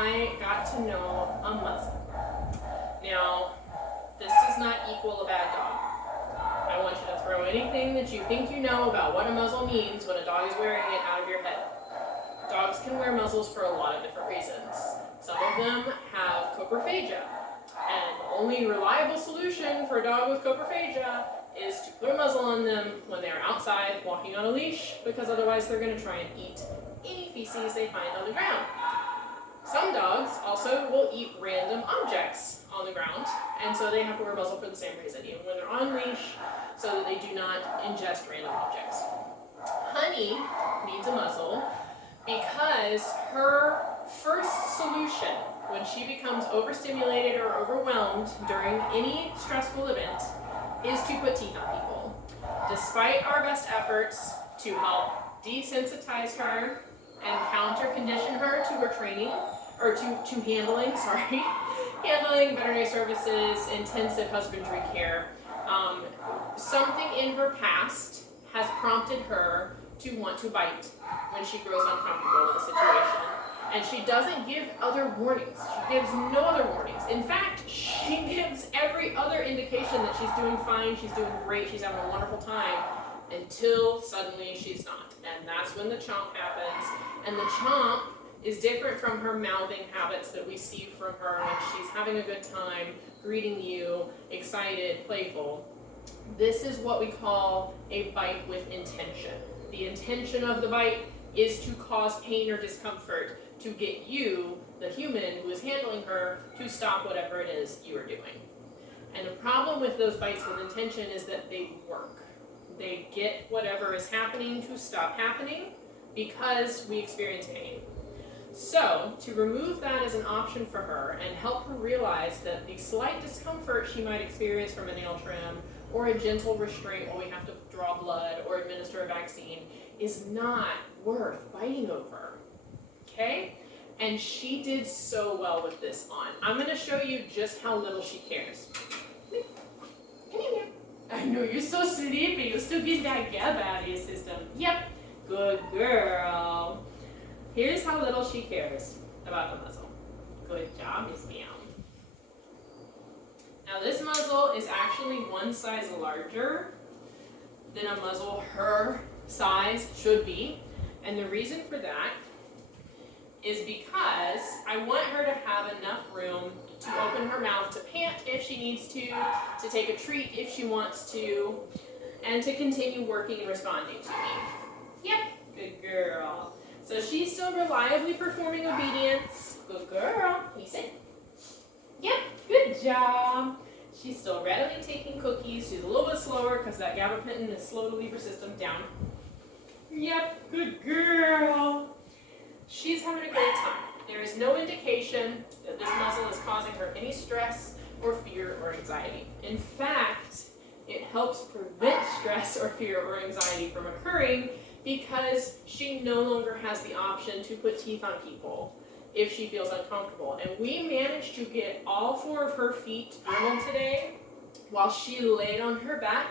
I got to know a muzzle. Now, this does not equal a bad dog. I want you to throw anything that you think you know about what a muzzle means when a dog is wearing it out of your head. Dogs can wear muzzles for a lot of different reasons. Some of them have coprophagia, and the only reliable solution for a dog with coprophagia is to put a muzzle on them when they're outside walking on a leash, because otherwise they're going to try and eat any feces they find on the ground. Some dogs also will eat random objects on the ground, and so they have to wear a muzzle for the same reason, even when they're on leash, so that they do not ingest random objects. Honey needs a muzzle because her first solution when she becomes overstimulated or overwhelmed during any stressful event is to put teeth on people. Despite our best efforts to help desensitize her and counter-condition her to her training, or to handling veterinary services, intensive husbandry care, something in her past has prompted her to want to bite when she grows uncomfortable in a situation. And she doesn't give other warnings. She gives no other warnings. In fact, she gives every other indication that she's doing fine, she's doing great, she's having a wonderful time, until suddenly she's not. And that's when the chomp happens. And the chomp is different from her mouthing habits that we see from her when she's having a good time, greeting you, excited, playful. This is what we call a bite with intention. The intention of the bite is to cause pain or discomfort, to get you, the human who is handling her, to stop whatever it is you are doing. And the problem with those bites with intention is that they work. They get whatever is happening to stop happening because we experience pain. So, to remove that as an option for her and help her realize that the slight discomfort she might experience from a nail trim or a gentle restraint while we have to draw blood or administer a vaccine is not worth biting over. Okay? And she did so well with this on. I'm going to show you just how little she cares. Come here. I know you're so sleepy. You'll still get that gab out of your system. Yep. Good girl. Here's how little she cares about the muzzle. Good job, Miss Meow. Now this muzzle is actually one size larger than a muzzle her size should be. And the reason for that is because I want her to have enough room to open her mouth to pant if she needs to take a treat if she wants to, and to continue working and responding to me. Yep, good girl. So she's still reliably performing obedience. Good girl. Can you sit? Yep, good job. She's still readily taking cookies. She's a little bit slower because that gabapentin is slow to leave her system down. Yep, good girl. She's having a great time. There is no indication that this muzzle is causing her any stress or fear or anxiety. In fact, it helps prevent stress or fear or anxiety from occurring because she no longer has the option to put teeth on people if she feels uncomfortable. And we managed to get all 4 of her feet drilled today while she laid on her back,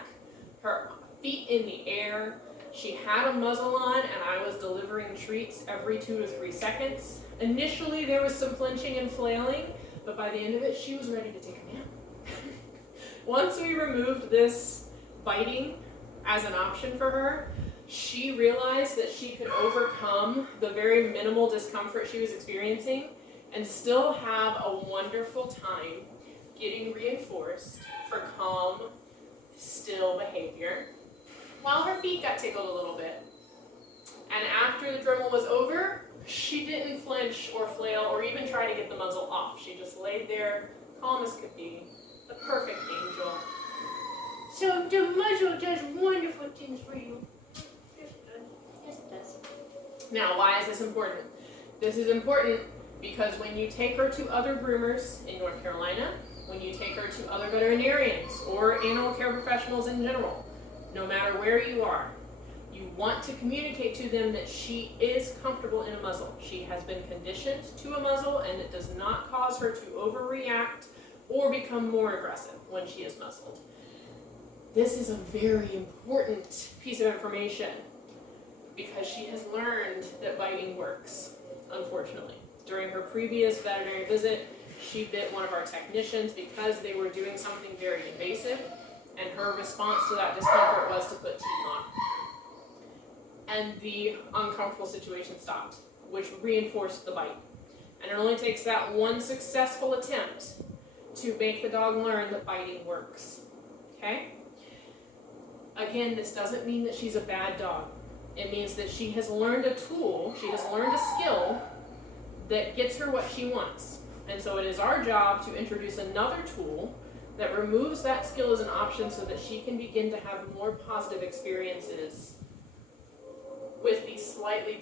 her feet in the air. She had a muzzle on and I was delivering treats every 2 to 3 seconds. Initially there was some flinching and flailing, but by the end of it she was ready to take a nap. Once we removed this biting as an option for her, she realized that she could overcome the very minimal discomfort she was experiencing and still have a wonderful time getting reinforced for calm, still behavior, while her feet got tickled a little bit. And after the Dremel was over, she didn't flinch or flail or even try to get the muzzle off. She just laid there, calm as could be, the perfect angel. So the muzzle does wonderful things for you. Yes, it does. Now, why is this important? This is important because when you take her to other groomers in North Carolina, when you take her to other veterinarians or animal care professionals in general, no matter where you are, you want to communicate to them that she is comfortable in a muzzle. She has been conditioned to a muzzle and it does not cause her to overreact or become more aggressive when she is muzzled. This is a very important piece of information because she has learned that biting works, unfortunately. During her previous veterinary visit, she bit one of our technicians because they were doing something very invasive, and her response to that discomfort was to put teeth on. And the uncomfortable situation stopped, which reinforced the bite. And it only takes that one successful attempt to make the dog learn that biting works. Okay? Again, this doesn't mean that she's a bad dog. It means that she has learned a tool, she has learned a skill that gets her what she wants. And so it is our job to introduce another tool that removes that skill as an option so that she can begin to have more positive experiences with these slightly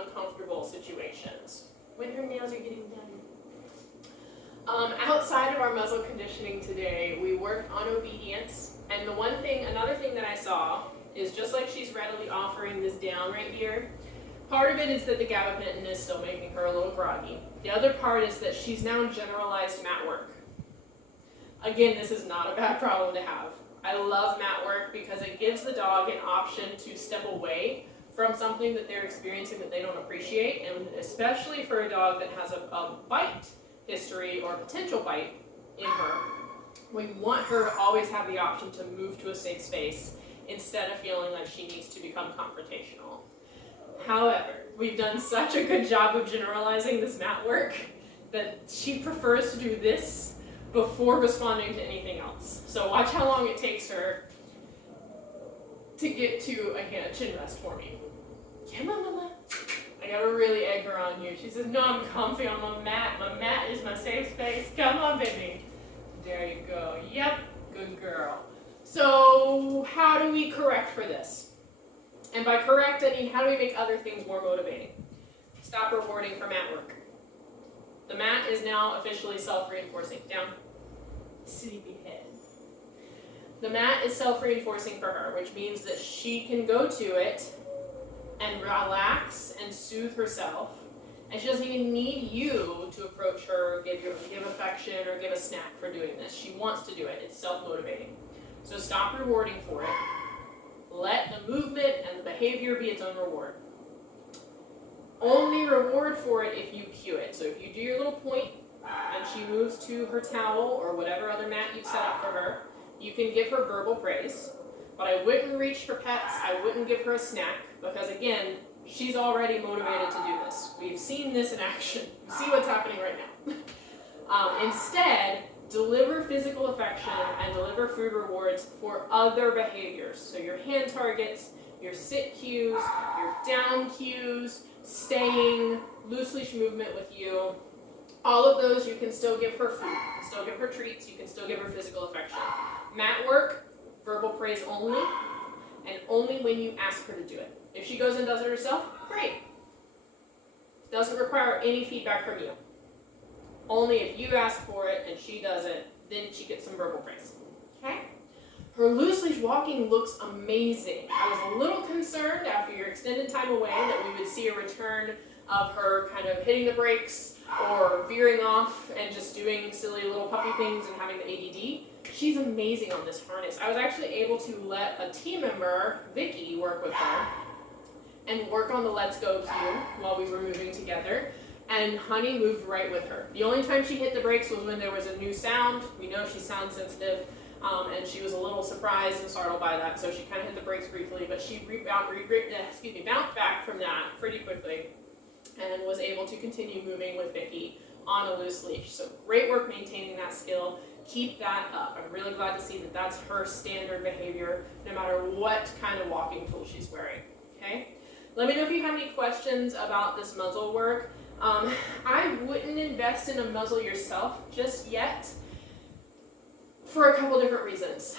uncomfortable situations. When her nails are getting done. Outside of our muzzle conditioning today, we worked on obedience. And another thing that I saw is just like she's readily offering this down right here, part of it is that the gabapentin is still making her a little groggy. The other part is that she's now generalized mat work. Again, this is not a bad problem to have. I love mat work because it gives the dog an option to step away from something that they're experiencing that they don't appreciate, and especially for a dog that has a bite history or potential bite in her, we want her to always have the option to move to a safe space instead of feeling like she needs to become confrontational. However, we've done such a good job of generalizing this mat work that she prefers to do this before responding to anything else. So watch how long it takes her to get to a chin rest for me. Come on, Mama. I gotta really egg her on you. She says, no, I'm comfy on my mat. My mat is my safe space. Come on, baby. There you go. Yep, good girl. So how do we correct for this? And by correct, I mean, how do we make other things more motivating? Stop rewarding for mat work. The mat is now officially self-reinforcing. Down. Sleepyhead. The mat is self-reinforcing for her, which means that she can go to it and relax and soothe herself, and she doesn't even need you to approach her, give affection, or give a snack for doing this. She wants to do it. It's self-motivating. So stop rewarding for it. Let the movement and the behavior be its own reward. Only reward for it if you cue it. So if you do your little point and she moves to her towel or whatever other mat you've set up for her, you can give her verbal praise. But I wouldn't reach for pets. I wouldn't give her a snack because, again, she's already motivated to do this. We've seen this in action. You see what's happening right now. Instead, deliver physical affection and deliver food rewards for other behaviors. So your hand targets, your sit cues, your down cues, staying, loose leash movement with you. All of those you can still give her food, you can still give her treats, you can still give her physical affection. Mat work, verbal praise only, and only when you ask her to do it. If she goes and does it herself, great. Doesn't require any feedback from you. Only if you ask for it and she does it, then she gets some verbal praise. Okay? Her loose leash walking looks amazing. I was a little concerned after your extended time away that we would see a return of her kind of hitting the brakes or veering off and just doing silly little puppy things and having the ADD. She's amazing on this harness. I was actually able to let a team member, Vicky, work with her and work on the Let's Go cue while we were moving together. And Honey moved right with her. The only time she hit the brakes was when there was a new sound. We know she's sound sensitive, and she was a little surprised and startled by that, so she kind of hit the brakes briefly, but she bounced back from that pretty quickly and was able to continue moving with Vicky on a loose leash. So great work maintaining that skill. Keep that up. I'm really glad to see that that's her standard behavior no matter what kind of walking tool she's wearing. Okay? Let me know if you have any questions about this muzzle work. I wouldn't invest in a muzzle yourself just yet for a couple different reasons.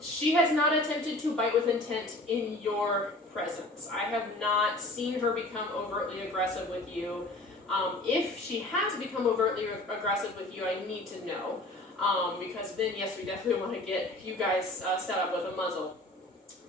She has not attempted to bite with intent in your presence. I have not seen her become overtly aggressive with you. If she has become overtly aggressive with you, I need to know. Because then, yes, we definitely want to get you guys set up with a muzzle.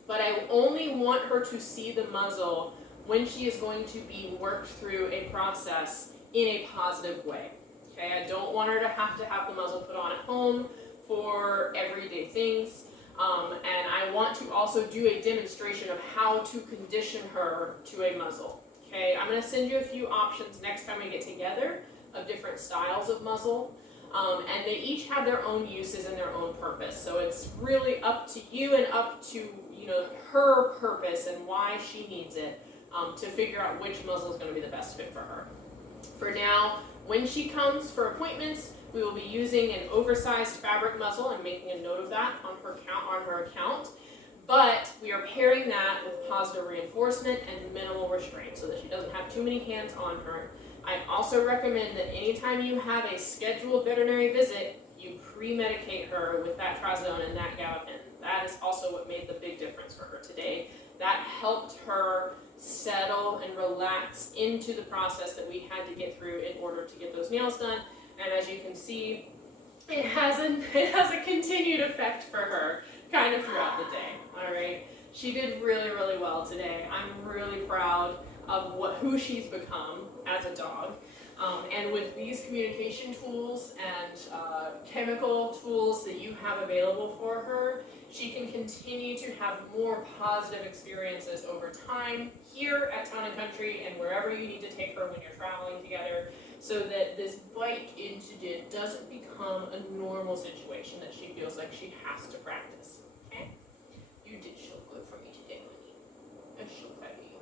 But I only want her to see the muzzle when she is going to be worked through a process in a positive way. Okay, I don't want her to have the muzzle put on at home for everyday things. And I want to also do a demonstration of how to condition her to a muzzle. Okay, I'm going to send you a few options next time we get together of different styles of muzzle. And they each have their own uses and their own purpose. So it's really up to you and up to, you know, her purpose and why she needs it to figure out which muzzle is going to be the best fit for her. For now, when she comes for appointments, we will be using an oversized fabric muzzle and making a note of that on her account. But we are pairing that with positive reinforcement and minimal restraint so that she doesn't have too many hands on her. I also recommend that anytime you have a scheduled veterinary visit, you pre-medicate her with that trazodone and that gabapentin. That is also what made the big difference for her today. That helped her settle and relax into the process that we had to get through in order to get those nails done. And as you can see, it has a continued effect for her kind of throughout the day. All right, she did really, really well today. I'm really proud of who she's become as a dog. And with these communication tools and chemical tools that you have available for her, she can continue to have more positive experiences over time here at Town and Country and wherever you need to take her when you're traveling together, so that this bite incident doesn't become a normal situation that she feels like she has to practice. Okay? You did so good for me today, honey. I'm so proud of you.